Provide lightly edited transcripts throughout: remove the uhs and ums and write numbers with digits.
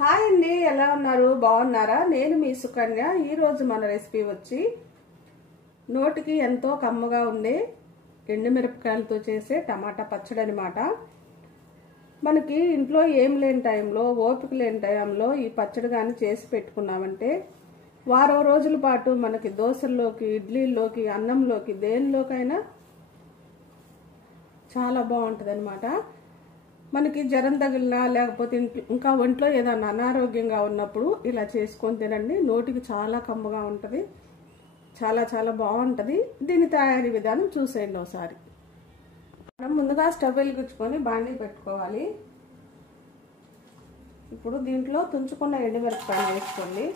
Hi అండి, ఎలా ఉన్నారు? బాగున్నారా? నేను మీ సుకన్య. ఈరోజు మన రెసిపీ వచ్చి నోటికి ఎంతో కమ్మగా ఉండే ఎండుమిరపకాయలతో చేసే టమాటా పచ్చడి అనమాట. మనకి ఇంట్లో ఏం లేని టైంలో, ఓపిక లేని టైంలో ఈ పచ్చడి కానీ చేసి పెట్టుకున్నామంటే వారం రోజుల పాటు మనకి దోశల్లోకి, ఇడ్లీల్లోకి, అన్నంలోకి, దేనిలోకైనా చాలా బాగుంటుంది అనమాట. మనకి జ్వరం తగిలినా లేకపోతే ఇంకా ఒంట్లో ఏదైనా అనారోగ్యంగా ఉన్నప్పుడు ఇలా చేసుకొని తినండి. నోటికి చాలా కమ్మగా ఉంటుంది, చాలా చాలా బాగుంటుంది. దీని తయారీ విధానం చూసేయండి ఒకసారి. మనం ముందుగా స్టవ్ వెలిగించుకొని బాండీ పెట్టుకోవాలి. ఇప్పుడు దీంట్లో తుంచుకున్న ఎండుమిరపకాయలు వేసుకోండి.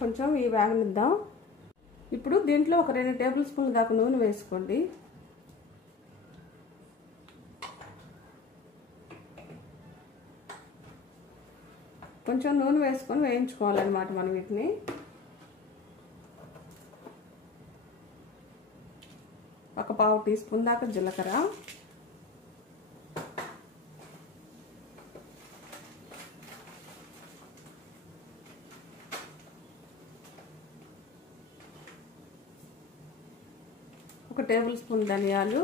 కొంచెం ఈ వేగనిద్దాం. ఇప్పుడు దీంట్లో ఒక 2 టేబుల్ స్పూన్ల దాకా నూనె వేసుకోండి. కొంచెం నూనె వేసుకొని వేయించుకోవాలన్నమాట మనం వీటిని. ఒక 1/2 టీ స్పూన్ దాకా జీలకర్ర, ఒక టేబుల్ స్పూన్ ధనియాలు,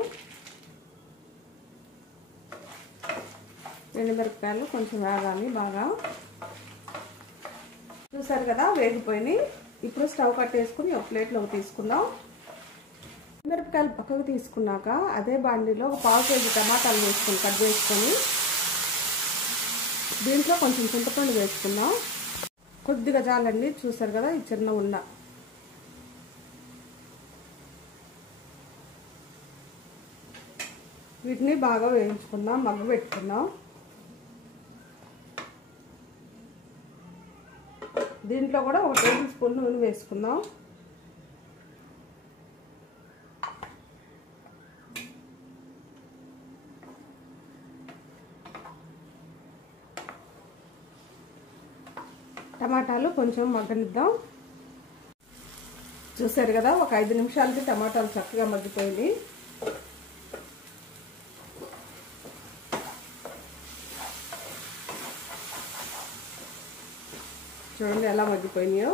ఎండుమిరపకాయలు కొంచెం వేగాలి బాగా. చూసారు కదా, వేగిపోయినాయి. ఇప్పుడు స్టవ్ కట్టేసుకుని ఒక ప్లేట్లోకి తీసుకుందాం. మిరపకాయలు పక్కకు తీసుకున్నాక అదే బాండీలో ఒక 1/2 కేజీ టమాటాలు వేసుకొని కట్ చేసుకొని దీంట్లో కొంచెం చింతపండు వేసుకుందాం. కొద్దిగా చాలండి. చూసారు కదా, ఈ చిన్న ఉన్న. వీటిని బాగా వేయించుకుందాం, మగ్గ పెట్టుకుందాం. దీంట్లో కూడా ఒక టేబుల్ స్పూన్ నూనె వేసుకుందాం. టమాటాలు కొంచెం మగ్గనిద్దాం. చూసారు కదా, ఒక 5 నిమిషాలకి టమాటాలు చక్కగా మగ్గిపోయింది. చూడండి ఎలా మగ్గిపోయినాయో.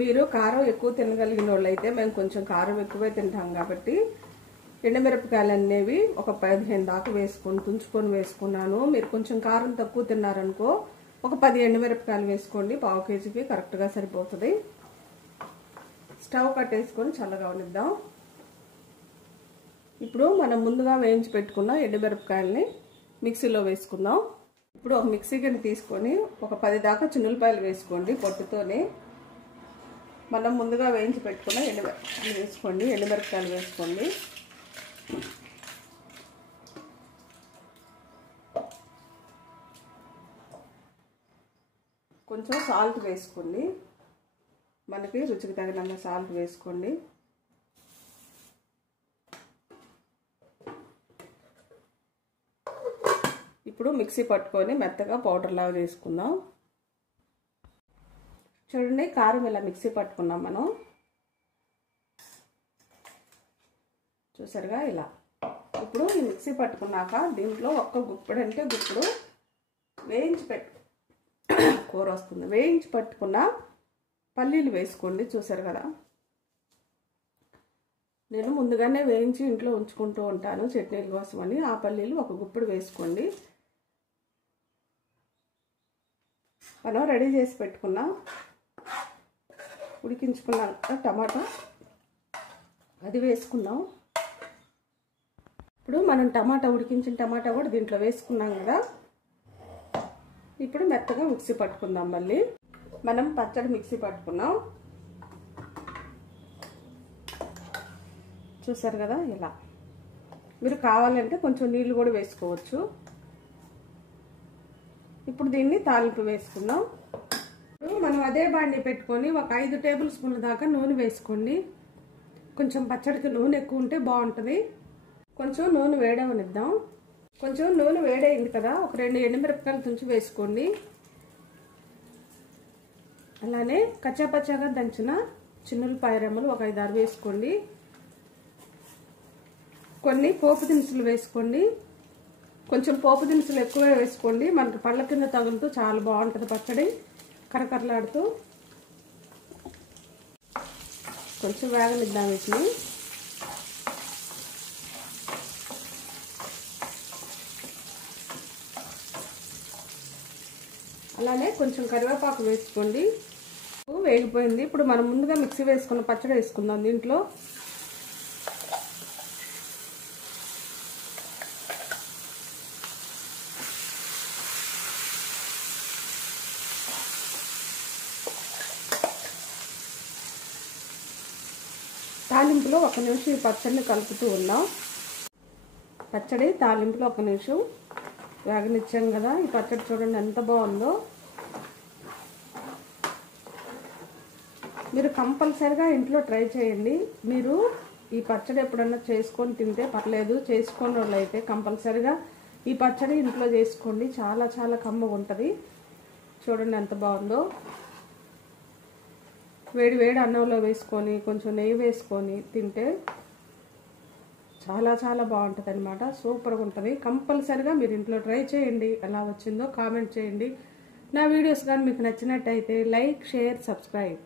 మీరు కారం ఎక్కువ తినగలిగిన వాళ్ళు అయితే, మేము కొంచెం కారం ఎక్కువే తింటాం కాబట్టి ఎండుమిరపకాయలు అనేవి ఒక 15 దాకా వేసుకొని తుంచుకొని వేసుకున్నాను. మీరు కొంచెం కారం తక్కువ తిన్నారనుకో ఒక 10 ఎండుమిరపకాయలు వేసుకోండి. 1/2 కేజీకి కరెక్ట్గా సరిపోతుంది. స్టవ్ కట్టేసుకొని చల్లగా uniద్దాం. ఇప్పుడు మనం ముందుగా వేయించి పెట్టుకున్న ఎండుమిరపకాయల్ని మిక్సీలో వేసుకుందాం. ఇప్పుడు ఒక మిక్సీ గిన్నె తీసుకొని ఒక 10 దాకా చిన్నులపాయలు వేసుకోండి. పొట్టుతోనే మనం ముందుగా వేయించి పెట్టుకున్న ఎండుమిరపకాయలు వేసుకోండి. ఎండుమిరపకాయలు వేసుకోండి. కొంచెం సాల్ట్ వేసుకోండి. మనకి రుచికి తగినంత సాల్ట్ వేసుకోండి. ఇప్పుడు మిక్సీ పట్టుకొని మెత్తగా పౌడర్ లాగా చేసుకుందాం. చూడండి, కారం ఇలా మిక్సీ పట్టుకున్నాం మనం. చూసారుగా ఇలా. ఇప్పుడు ఈ మిక్సీ పట్టుకున్నాక దీంట్లో ఒక్క గుప్పుడు అంటే గుప్పుడు వేయించి కూర వస్తుంది. వేయించి పట్టుకున్న పల్లీలు వేసుకోండి. చూసారు కదా, నేను ముందుగానే వేయించి ఇంట్లో ఉంచుకుంటూ ఉంటాను చట్నీల కోసం అని. ఆ పల్లీలు ఒక గుప్పుడు వేసుకోండి. మనం రెడీ చేసి పెట్టుకున్నాం ఉడికించుకున్నాక టమాటా అది వేసుకుందాం. ఇప్పుడు మనం ఉడికించిన టమాటా కూడా దీంట్లో వేసుకున్నాం కదా. ఇప్పుడు మెత్తగా మిక్సీ పట్టుకుందాం. మళ్ళీ మనం పచ్చడి మిక్సీ పట్టుకున్నాం. చూసారు కదా ఇలా. మీరు కావాలంటే కొంచెం నీళ్ళు కూడా వేసుకోవచ్చు. ఇప్పుడు దీన్ని తాలింపు వేసుకుందాం. మనం అదే బాండీ పెట్టుకొని ఒక 5 టేబుల్ స్పూన్ల దాకా నూనె వేసుకోండి. కొంచెం పచ్చడికి నూనె ఎక్కువ ఉంటే బాగుంటుంది. కొంచెం నూనె వేడవనిద్దాం. కొంచెం నూనె వేడైంది కదా, ఒక 2 ఎండుమిరపకాయలు తుంచి వేసుకోండి. అలానే కచ్చాపచ్చాగా దంచిన చిన్నులపాయ రెమ్మలు ఒక 5-6 వేసుకోండి. కొన్ని పోపు దినుసులు వేసుకోండి. కొంచెం పోపు దినుసులు ఎక్కువే వేసుకోండి, మనకి పళ్ళ కింద తగులుతూ చాలా బాగుంటుంది పచ్చడి, కరకరలాడుతూ. కొంచెం వేగనిద్దాం వీటిని. అలానే కొంచెం కరివేపాకు వేసుకోండి. వేగిపోయింది. ఇప్పుడు మనం ముందుగా మిక్సీ వేసుకున్న పచ్చడి వేసుకుందాం దీంట్లో. తాలింపులో 1 నిమిషం ఈ పచ్చడిని కలుపుతూ ఉన్నాం. పచ్చడి తాలింపులో 1 నిమిషం వేగనిచ్చాం కదా. ఈ పచ్చడి చూడండి ఎంత బాగుందో. మీరు కంపల్సరిగా ఇంట్లో ట్రై చేయండి. మీరు ఈ పచ్చడి ఎప్పుడన్నా చేసుకొని తింటే పర్లేదు, చేసుకున్న వాళ్ళు అయితే కంపల్సరిగా ఈ పచ్చడి ఇంట్లో చేసుకోండి. చాలా చాలా కమ్మగా ఉంటుంది. చూడండి ఎంత బాగుందో. వేడి వేడి అన్నంలో వేసుకొని కొంచెం నెయ్యి వేసుకొని తింటే చాలా చాలా బాగుంటుంది అనమాట. సూపర్గా ఉంటుంది. కంపల్సరిగా మీరు ఇంట్లో ట్రై చేయండి. ఎలా వచ్చిందో కామెంట్ చేయండి. నా వీడియోస్ కానీ మీకు నచ్చినట్టయితే లైక్, షేర్, సబ్స్క్రైబ్.